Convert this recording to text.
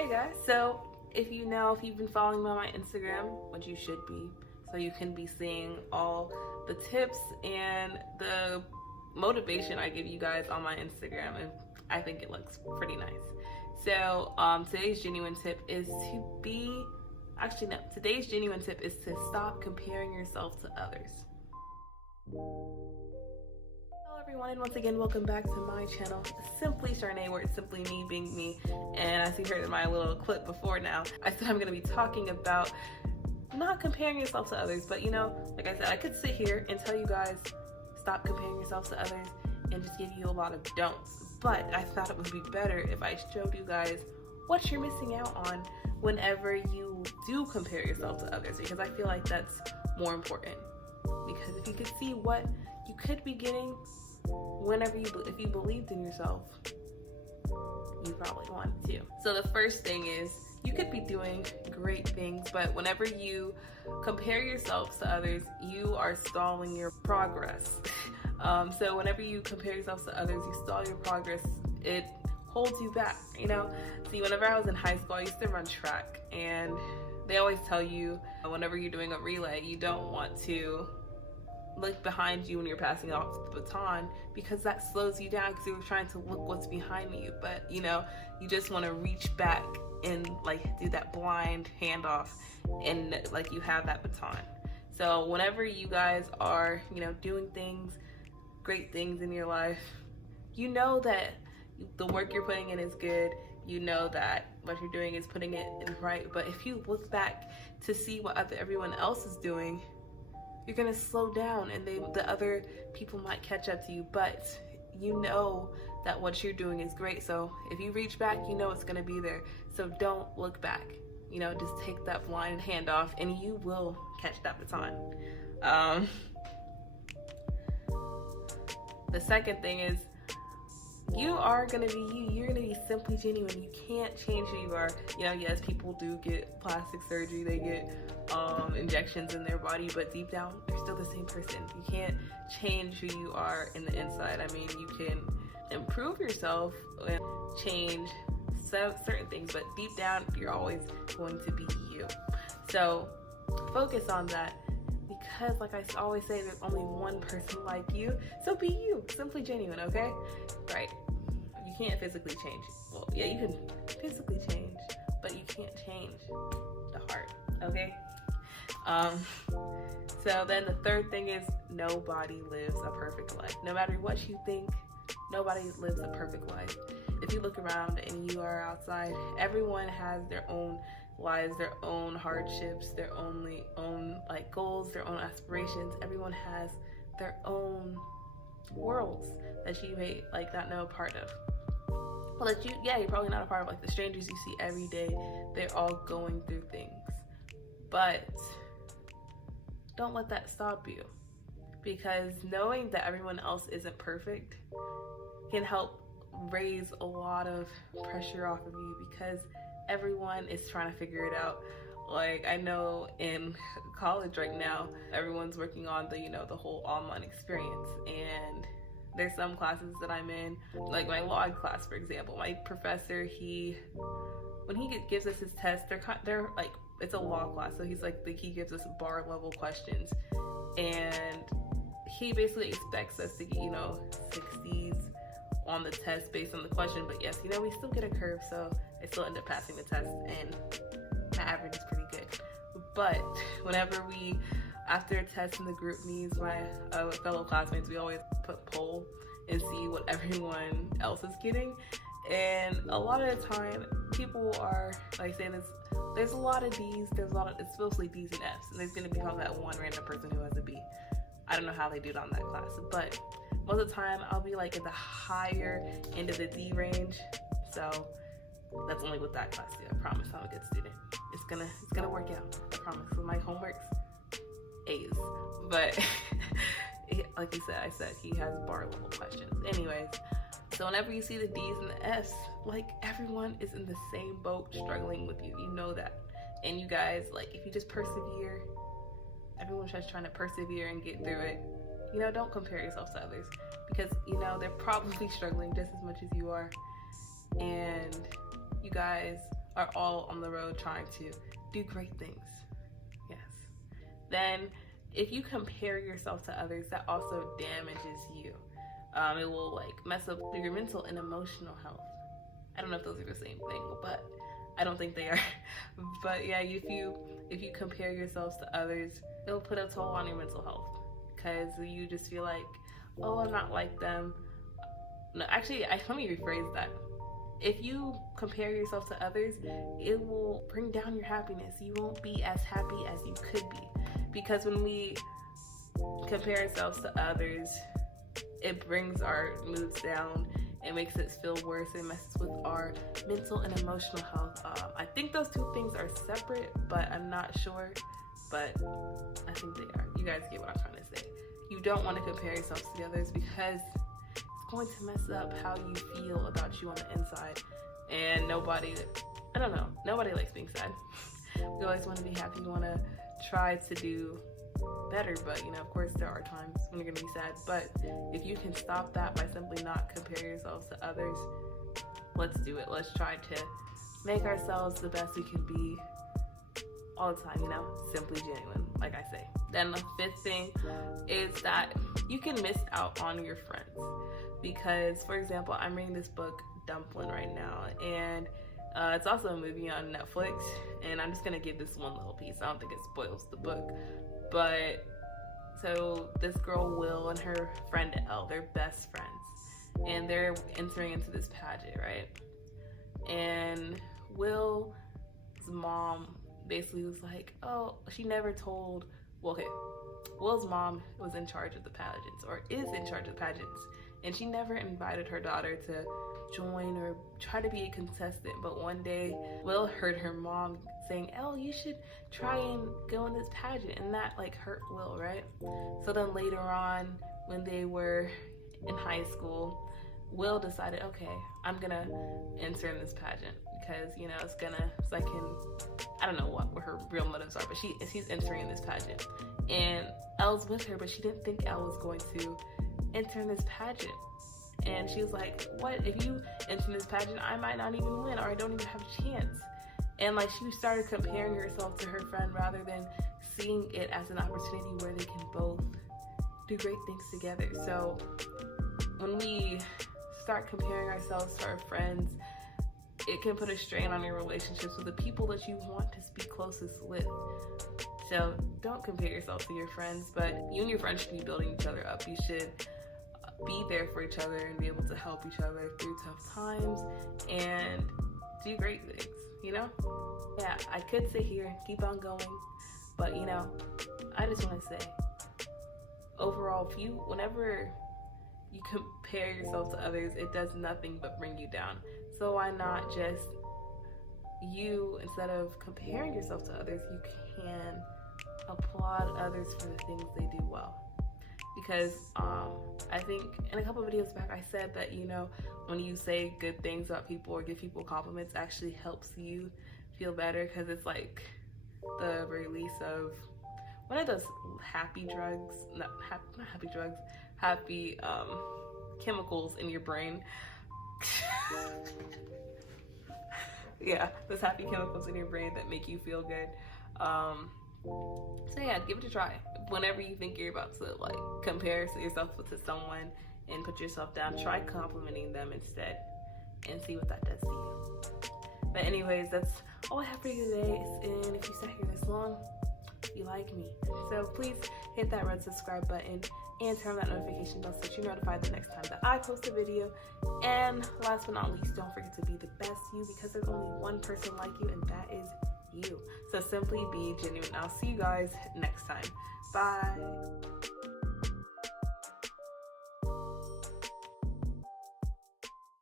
Hey guys, so if you've been following me on my Instagram, which you should be, so you can be seeing all the tips and the motivation I give you guys on my Instagram, and I think it looks pretty nice. So today's genuine tip is today's genuine tip is to stop comparing yourself to others. Hello everyone, and once again welcome back to my channel, Simply Sharnae, where it's simply me being me. And as you heard in my little clip before now, I said I'm going to be talking about not comparing yourself to others. But like I said, I could sit here and tell you guys stop comparing yourself to others and just give you a lot of don'ts, but I thought it would be better if I showed you guys what you're missing out on whenever you do compare yourself to others, because I feel like that's more important. Because if you could see what you could be getting if you believed in yourself, you probably wanted to. So the first thing is, you could be doing great things, but whenever you compare yourself to others, you are stalling your progress. So whenever you compare yourself to others, you stall your progress. It holds you back, See, whenever I was in high school, I used to run track, and they always tell you whenever you're doing a relay, you don't want to look behind you when you're passing off the baton, because that slows you down, because you're trying to look what's behind you. But you just want to reach back and do that blind handoff, and you have that baton. So whenever you guys are doing things, great things in your life, that the work you're putting in is good, that what you're doing is putting it in right. But if you look back to see what everyone else is doing, you're gonna slow down, and the other people might catch up to you, but that what you're doing is great. So if you reach back, it's gonna be there. So don't look back. Just take that blind handoff, and you will catch that baton. The second thing is, you are gonna be you. You're gonna be simply genuine. You can't change who you are. Yes, people do get plastic surgery. They get injections in their body, but deep down, you're still the same person. You can't change who you are in the inside. I mean, you can improve yourself and change certain things, but deep down, you're always going to be you. So focus on that, because like I always say, there's only one person like you. So be you, simply genuine, okay? Right. You can't physically change. Well, yeah, you can physically change, but you can't change the heart, okay? So then the third thing is, nobody lives a perfect life. No matter what you think, nobody lives a perfect life. If you look around and you are outside, everyone has their own lives, their own hardships, their own goals, their own aspirations. Everyone has their own worlds that you may not know a part of. Well, you're probably not a part of, the strangers you see every day. They're all going through things, but don't let that stop you, because knowing that everyone else isn't perfect can help raise a lot of pressure off of you, because everyone is trying to figure it out. I know in college right now, everyone's working on the whole online experience, and there's some classes that I'm in, like my log class, for example. My professor, when he gives us his tests, they're it's a law class, so he gives us bar level questions, and he basically expects us to get 60s on the test based on the question. But yes, we still get a curve, so I still end up passing the test, and my average is pretty good. But whenever after a test in the group meetings, my fellow classmates, we always put poll and see what everyone else is getting. And a lot of the time, people are saying this. There's a lot of D's. It's mostly D's and F's, and there's gonna be that one random person who has a B. I don't know how they do it on that class, but most of the time I'll be at the higher end of the D range. So that's only with that class too. I promise I'm a good student. It's gonna work out. I promise. With my homeworks, A's. But like I said, he has bar level questions. Anyways, so whenever you see the D's and the F's, everyone is in the same boat struggling with you. You know that. And you guys, if you just persevere, everyone's just trying to persevere and get through it. Don't compare yourself to others, because they're probably struggling just as much as you are, and you guys are all on the road trying to do great things. Yes. Then if you compare yourself to others, that also damages you. It will like mess up your mental and emotional health. I don't know if those are the same thing, but I don't think they are. But yeah, if you compare yourselves to others, it will put a toll on your mental health, because you just feel like, oh, I'm not like them. No, actually, let me rephrase that. If you compare yourself to others, it will bring down your happiness. You won't be as happy as you could be, because when we compare ourselves to others, it brings our moods down. It makes it feel worse. It messes with our mental and emotional health. I think those two things are separate, but I'm not sure. But I think they are. You guys get what I'm trying to say. You don't want to compare yourselves to others, because it's going to mess up how you feel about you on the inside. And nobody likes being sad. We always want to be happy. We want to try to do better, but of course there are times when you're gonna be sad. But if you can stop that by simply not comparing yourselves to others, let's do it. Let's try to make ourselves the best we can be all the time, simply genuine, like I say. Then the fifth thing is that you can miss out on your friends, because, for example, I'm reading this book Dumpling right now, and it's also a movie on Netflix, and I'm just gonna give this one little piece. I don't think it spoils the book. But so this girl Will and her friend Elle, they're best friends, and they're entering into this pageant, right? And Will's mom basically was like, oh, she never told, Will's mom was in charge of the pageants, or is in charge of the pageants, and she never invited her daughter to join or try to be a contestant. But one day, Will heard her mom saying, Elle, you should try and go in this pageant, and that hurt Will, right? So then later on, when they were in high school, Will decided, okay, I'm gonna enter in this pageant, because I don't know what her real motives are, but she's entering in this pageant, and Elle's with her, but she didn't think Elle was going to enter in this pageant. And she was like, what, if you enter in this pageant, I might not even win, or I don't even have a chance. And she started comparing herself to her friend rather than seeing it as an opportunity where they can both do great things together. So when we start comparing ourselves to our friends, it can put a strain on your relationships with the people that you want to be closest with. So don't compare yourself to your friends, but you and your friends should be building each other up. You should be there for each other and be able to help each other through tough times and do great things. Yeah, I could sit here and keep on going, but I just want to say, overall, whenever you compare yourself to others, it does nothing but bring you down. So why not just instead of comparing yourself to others, you can applaud others for the things they do well. Because I think in a couple of videos back, I said that, when you say good things about people or give people compliments, actually helps you feel better, because it's like the release of one of those happy chemicals in your brain. Yeah, those happy chemicals in your brain that make you feel good. So yeah, give it a try. Whenever you think you're about to compare yourself to someone and put yourself down, try complimenting them instead and see what that does to you. But anyways, that's all I have for you today. And if you sat here this long, you like me. So please hit that red subscribe button and turn on that notification bell so that you're notified the next time that I post a video. And last but not least, don't forget to be the best you, because there's only one person like you, and that is you. So simply be genuine. I'll see you guys next time. Bye.